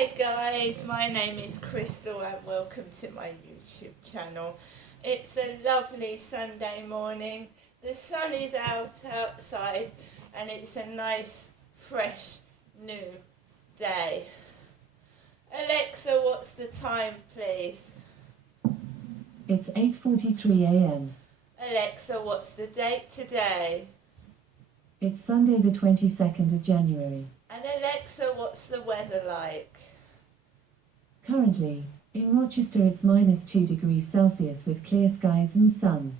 Hey guys, my name is Crystal and welcome to my YouTube channel. It's a lovely Sunday morning. The sun is outside and it's a nice, fresh, new day. Alexa, what's the time, please? It's 8:43 a.m. Alexa, what's the date today? It's Sunday the 22nd of January. And Alexa, what's the weather like? Currently, in Rochester it's -2 degrees Celsius with clear skies and sun.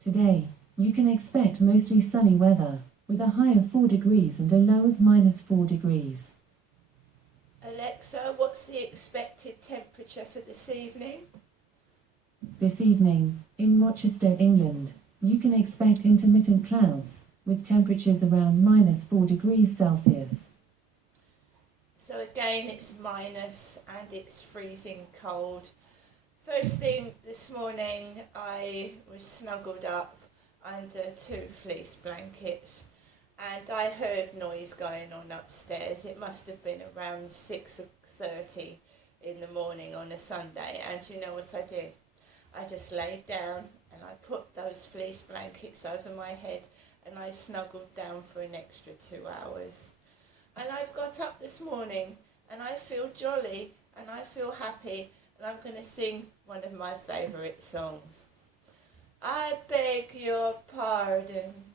Today, you can expect mostly sunny weather, with a high of 4 degrees and a low of -4 degrees. Alexa, what's the expected temperature for this evening? This evening, in Rochester, England, you can expect intermittent clouds, with temperatures around -4 degrees Celsius. So again, it's minus and it's freezing cold. First thing this morning, I was snuggled up under 2 fleece blankets and I heard noise going on upstairs. It must have been around 6:30 in the morning on a Sunday, and you know what I did? I just laid down and I put those fleece blankets over my head and I snuggled down for an extra 2 hours. And I've got up this morning and I feel jolly and I feel happy, and I'm going to sing one of my favourite songs. I beg your pardon,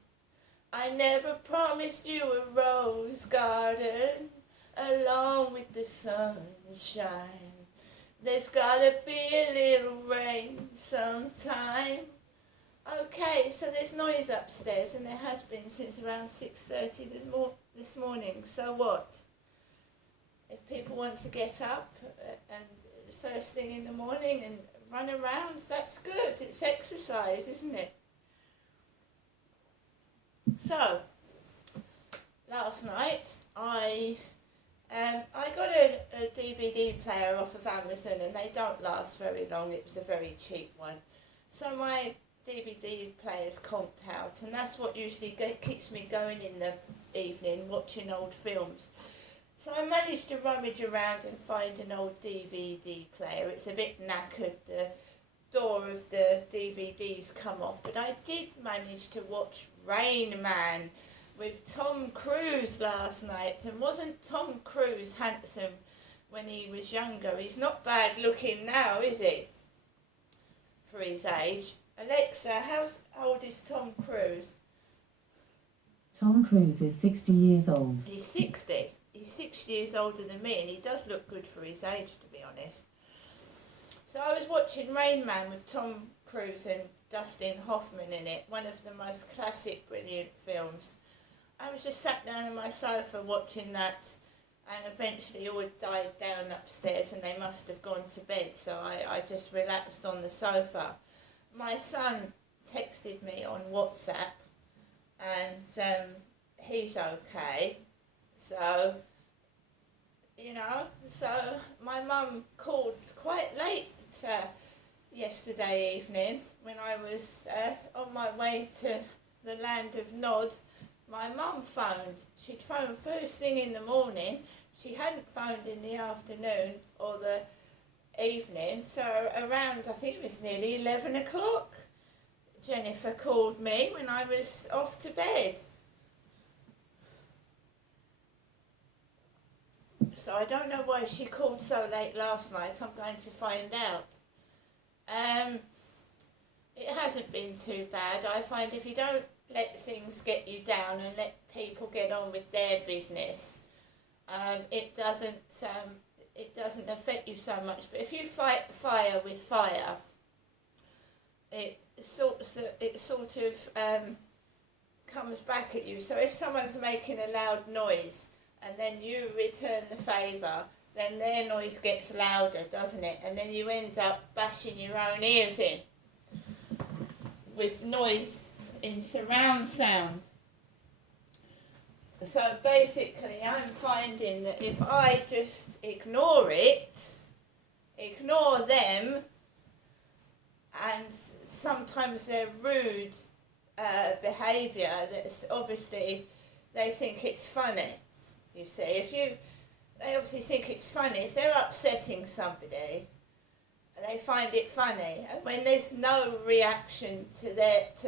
I never promised you a rose garden along with the sunshine. There's gotta be a little rain sometime. Okay, so there's noise upstairs and there has been since around 6:30 this morning. So what? If people want to get up and first thing in the morning and run around, that's good. It's exercise, isn't it? So, last night I got a DVD player off of Amazon, and they don't last very long. It was a very cheap one. So my DVD player's conked out, and that's what usually keeps me going in the evening, watching old films. So I managed to rummage around and find an old DVD player. It's a bit knackered, the door of the DVD's come off, but I did manage to watch Rain Man with Tom Cruise last night. And wasn't Tom Cruise handsome when he was younger? He's not bad looking now, is he? For his age. Alexa, how old is Tom Cruise? Tom Cruise is 60 years old. He's 60. He's 6 years older than me, and he does look good for his age, to be honest. So I was watching Rain Man with Tom Cruise and Dustin Hoffman in it, one of the most classic, brilliant films. I was just sat down on my sofa watching that, and eventually all died down upstairs and they must have gone to bed, so I just relaxed on the sofa. My son texted me on WhatsApp and he's okay. So, so my mum called quite late yesterday evening when I was on my way to the land of Nod. My mum phoned. She'd phoned first thing in the morning. She hadn't phoned in the afternoon or the evening. So around, I think it was nearly 11 o'clock, Jennifer called me when I was off to bed. So I don't know why she called so late last night. I'm going to find out. It hasn't been too bad. I find if you don't let things get you down and let people get on with their business, it doesn't affect you so much. But if you fight fire with fire, it sort of comes back at you. So if someone's making a loud noise and then you return the favour, then their noise gets louder, doesn't it? And then you end up bashing your own ears in with noise in surround sound. So basically I'm finding that if I just ignore them, and sometimes their rude behaviour, that's obviously they think it's funny. You see, if you they obviously think it's funny. If they're upsetting somebody, they find it funny, and when there's no reaction to that,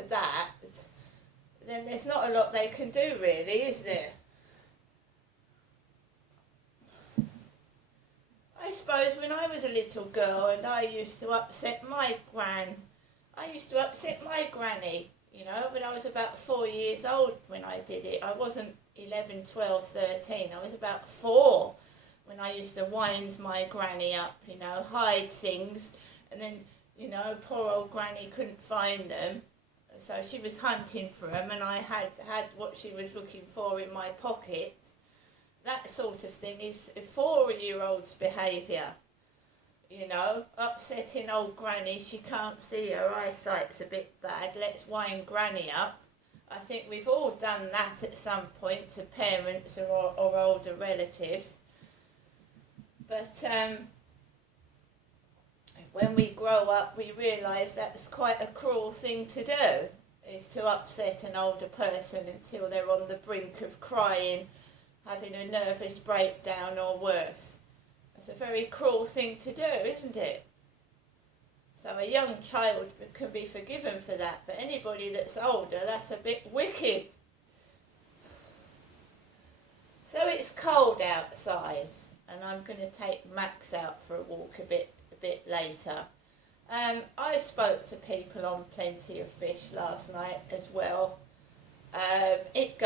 then there's not a lot they can do, really, is there? I suppose when I was a little girl and I used to upset my granny, you know, when I was about 4 years old when I did it. I wasn't 11, 12, 13, I was about 4 when I used to wind my granny up, you know, hide things, and then, you know, poor old granny couldn't find them, so she was hunting for them, and I had what she was looking for in my pocket. That sort of thing is a 4-year-old's behaviour, you know, upsetting old granny, she can't see, her eyesight's a bit bad, let's wind granny up. I think we've all done that at some point to parents or older relatives. But when we grow up, we realise that's quite a cruel thing to do, is to upset an older person until they're on the brink of crying, having a nervous breakdown or worse. It's a very cruel thing to do, isn't it? So a young child can be forgiven for that, but anybody that's older, that's a bit wicked. So it's cold outside, and I'm going to take Max out for a walk a bit later. I spoke to people on Plenty of Fish last night as well. It goes